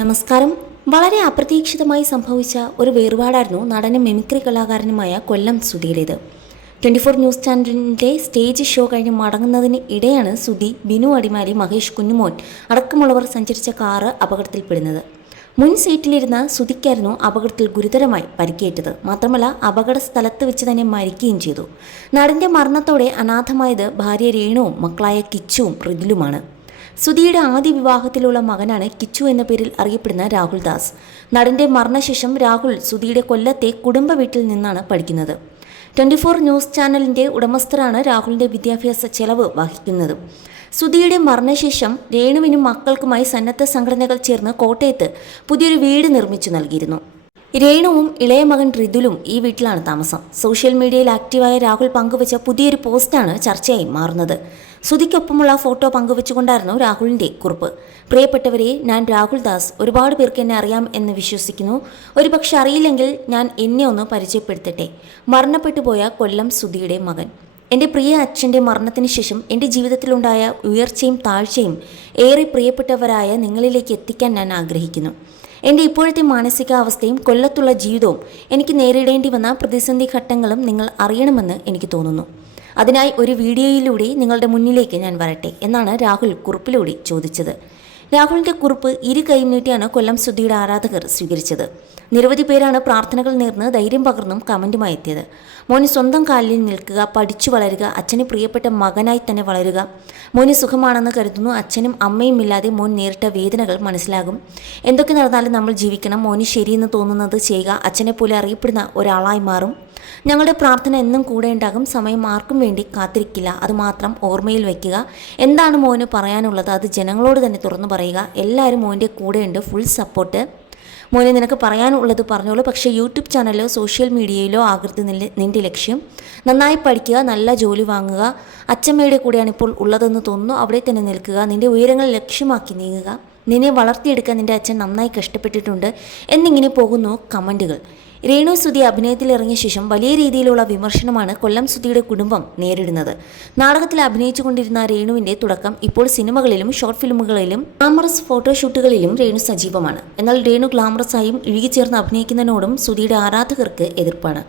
നമസ്കാരം. വളരെ അപ്രതീക്ഷിതമായി സംഭവിച്ച ഒരു വേർപാടായിരുന്നു നടനും മിമിക്രി കലാകാരനുമായ കൊല്ലം സുധിയുടേത്. 24 ന്യൂസ് ചാനലിൻ്റെ സ്റ്റേജ് ഷോ കഴിഞ്ഞ് മടങ്ങുന്നതിന് ഇടെയാണ് സുധി, ബിനു അടിമാലി, മഹേഷ് കുഞ്ഞുമോൻ അടക്കമുള്ളവർ സഞ്ചരിച്ച കാറ് അപകടത്തിൽപ്പെടുന്നത്. മുൻ സീറ്റിലിരുന്ന സുധിക്കായിരുന്നു അപകടത്തിൽ ഗുരുതരമായി പരിക്കേറ്റത്. മാത്രമല്ല, അപകട സ്ഥലത്ത് വെച്ച് തന്നെ മരിക്കുകയും ചെയ്തു. നടൻ്റെ മരണത്തോടെ അനാഥമായത് ഭാര്യ രേണുവും മക്കളായ കിച്ചുവും റിതിലുമാണ്. സുധിയുടെ ആദ്യ വിവാഹത്തിലുള്ള മകനാണ് കിച്ചു എന്ന പേരിൽ അറിയപ്പെടുന്ന രാഹുൽ ദാസ്. നടൻ്റെ മരണശേഷം രാഹുൽ സുധിയുടെ കൊല്ലത്തെ കുടുംബ വീട്ടിൽ നിന്നാണ് പഠിക്കുന്നത്. 24 ന്യൂസ് ചാനലിൻ്റെ ഉടമസ്ഥരാണ് രാഹുലിൻ്റെ വിദ്യാഭ്യാസ ചെലവ് വഹിക്കുന്നത്. സുധിയുടെ മരണശേഷം രേണുവിനും മക്കൾക്കുമായി സന്നദ്ധ സംഘടനകൾ ചേർന്ന് കോട്ടയത്ത് പുതിയൊരു വീട് നിർമ്മിച്ചു നൽകിയിരുന്നു. രേണുവും ഇളയ മകൻ റിതുലും ഈ വീട്ടിലാണ് താമസം. സോഷ്യൽ മീഡിയയിൽ ആക്റ്റീവായ രാഹുൽ പങ്കുവച്ച പുതിയൊരു പോസ്റ്റാണ് ചർച്ചയായി മാറുന്നത്. സുധിക്കൊപ്പമുള്ള ഫോട്ടോ പങ്കുവെച്ചുകൊണ്ടായിരുന്നു രാഹുലിൻ്റെ കുറിപ്പ്. പ്രിയപ്പെട്ടവരെ, ഞാൻ രാഹുൽ ദാസ്. ഒരുപാട് പേർക്ക് എന്നെ അറിയാം എന്ന് വിശ്വസിക്കുന്നു. ഒരുപക്ഷെ അറിയില്ലെങ്കിൽ ഞാൻ എന്നെ ഒന്ന് പരിചയപ്പെടുത്തട്ടെ. മരണപ്പെട്ടുപോയ കൊല്ലം സുധിയുടെ മകൻ. എൻ്റെ പ്രിയ അച്ഛൻ്റെ മരണത്തിന് ശേഷം എൻ്റെ ജീവിതത്തിലുണ്ടായ ഉയർച്ചയും താഴ്ചയും ഏറെ പ്രിയപ്പെട്ടവരായ നിങ്ങളിലേക്ക് എത്തിക്കാൻ ഞാൻ ആഗ്രഹിക്കുന്നു. എൻ്റെ ഇപ്പോഴത്തെ മാനസികാവസ്ഥയും കൊല്ലത്തുള്ള ജീവിതവും എനിക്ക് നേരിടേണ്ടി വന്ന പ്രതിസന്ധി ഘട്ടങ്ങളും നിങ്ങൾ അറിയണമെന്ന് എനിക്ക് തോന്നുന്നു. അതിനായി ഒരു വീഡിയോയിലൂടെ നിങ്ങളുടെ മുന്നിലേക്ക് ഞാൻ വരട്ടെ എന്നാണ് രാഹുൽ കുറിപ്പിലൂടെ ചോദിച്ചത്. രാഹുലിൻ്റെ കുറിപ്പ് ഇരു കൈയും നീട്ടിയാണ് കൊല്ലം സുധിയുടെ ആരാധകർ സ്വീകരിച്ചത്. നിരവധി പേരാണ് പ്രാർത്ഥനകൾ നേർന്ന് ധൈര്യം പകർന്നും കമൻറ്റുമായി എത്തിയത്. മോന് സ്വന്തം കാലിൽ നിൽക്കുക, പഠിച്ചു വളരുക, അച്ഛന് പ്രിയപ്പെട്ട മകനായി തന്നെ വളരുക. മോന് സുഖമാണെന്ന് കരുതുന്നു. അച്ഛനും അമ്മയും ഇല്ലാതെ മോൻ നേരിട്ട വേദനകൾ മനസ്സിലാകും. എന്തൊക്കെ നടന്നാലും നമ്മൾ ജീവിക്കണം. മോന് ശരിയെന്ന് തോന്നുന്നത് ചെയ്യുക. അച്ഛനെ പോലെ അറിയപ്പെടുന്ന ഒരാളായി മാറും. ഞങ്ങളുടെ പ്രാർത്ഥന എന്നും കൂടെ ഉണ്ടാകും. സമയം ആർക്കും വേണ്ടി കാത്തിരിക്കില്ല. അതുമാത്രം ഓർമ്മയിൽ വയ്ക്കുക. എന്താണ് മോന് പറയാനുള്ളത് അത് ജനങ്ങളോട് തന്നെ തുറന്നു പറയുക. എല്ലാവരും മോൻ്റെ കൂടെയുണ്ട്. Full support. മോനെ, നിനക്ക് പറയാനുള്ളത് പറഞ്ഞോളൂ. പക്ഷേ യൂട്യൂബ് ചാനലിലോ സോഷ്യൽ മീഡിയയിലോ ആകരുത് നിൻ്റെ ലക്ഷ്യം. നന്നായി പഠിക്കുക, നല്ല ജോലി വാങ്ങുക. അച്ഛമ്മയുടെ കൂടെയാണ് ഇപ്പോൾ ഉള്ളതെന്ന് തോന്നുന്നു. അവിടെ തന്നെ നിൽക്കുക. നിൻ്റെ ഉയരങ്ങൾ ലക്ഷ്യമാക്കി നീങ്ങുക. നിന്നെ വളർത്തിയെടുക്കാൻ നിൻ്റെ അച്ഛൻ നന്നായി കഷ്ടപ്പെട്ടിട്ടുണ്ട് എന്നിങ്ങനെ പോകുന്നു കമൻറ്റുകൾ. രേണു സുധി അഭിനയത്തിലിറങ്ങിയ ശേഷം വലിയ രീതിയിലുള്ള വിമർശനമാണ് കൊല്ലം സുധിയുടെ കുടുംബം നേരിടുന്നത്. നാടകത്തിൽ അഭിനയിച്ചുകൊണ്ടിരുന്ന രേണുവിൻ്റെ തുടക്കം ഇപ്പോൾ സിനിമകളിലും ഷോർട്ട് ഫിലിമുകളിലും ഗ്ലാമറസ് ഫോട്ടോഷൂട്ടുകളിലും രേണു സജീവമാണ്. എന്നാൽ രേണു ഗ്ലാമറസായും ഇഴുകിച്ചേർന്ന് അഭിനയിക്കുന്നതിനോടും സുധിയുടെ ആരാധകർക്ക് എതിർപ്പാണ്.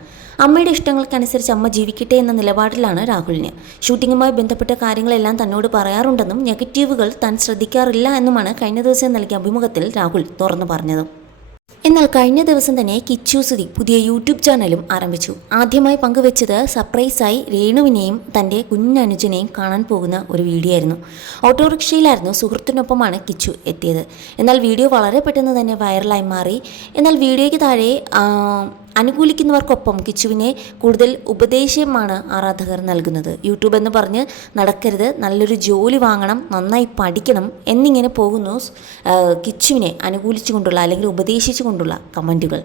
അമ്മയുടെ ഇഷ്ടങ്ങൾക്കനുസരിച്ച് അമ്മ ജീവിക്കട്ടെ എന്ന നിലപാടിലാണ് രാഹുലിന്. ഷൂട്ടിങ്ങുമായി ബന്ധപ്പെട്ട കാര്യങ്ങളെല്ലാം തന്നോട് പറയാറുണ്ടെന്നും നെഗറ്റീവുകൾ താൻ ശ്രദ്ധിക്കാറില്ല എന്നുമാണ് കഴിഞ്ഞ ദിവസം നൽകിയ അഭിമുഖത്തിൽ രാഹുൽ തുറന്നു പറഞ്ഞത്. എന്നാൽ കഴിഞ്ഞ ദിവസം തന്നെ കിച്ചു സുധി പുതിയ യൂട്യൂബ് ചാനലും ആരംഭിച്ചു. ആദ്യമായി പങ്കുവെച്ചത് സർപ്രൈസായി രേണുവിനെയും തൻ്റെ കുഞ്ഞനുജനെയും കാണാൻ പോകുന്ന ഒരു വീഡിയോ ആയിരുന്നു. ഓട്ടോറിക്ഷയിലായിരുന്നു. സുഹൃത്തിനൊപ്പമാണ് കിച്ചു എത്തിയത്. എന്നാൽ വീഡിയോ വളരെ പെട്ടെന്ന് തന്നെ വൈറലായി മാറി. എന്നാൽ വീഡിയോയ്ക്ക് താഴെ അനുകൂലിക്കുന്നവർക്കൊപ്പം കിച്ചുവിനെ കൂടുതൽ ഉപദേശമാണ് ആരാധകർ നൽകുന്നത്. യൂട്യൂബ് എന്ന് പറഞ്ഞ് നടക്കരുത്, നല്ലൊരു ജോലി വാങ്ങണം, നന്നായി പഠിക്കണം എന്നിങ്ങനെ പോകുന്നു കിച്ചുവിനെ അനുകൂലിച്ചുകൊണ്ടുള്ള അല്ലെങ്കിൽ ഉപദേശിച്ചുകൊണ്ടുള്ള കമൻറ്റുകൾ.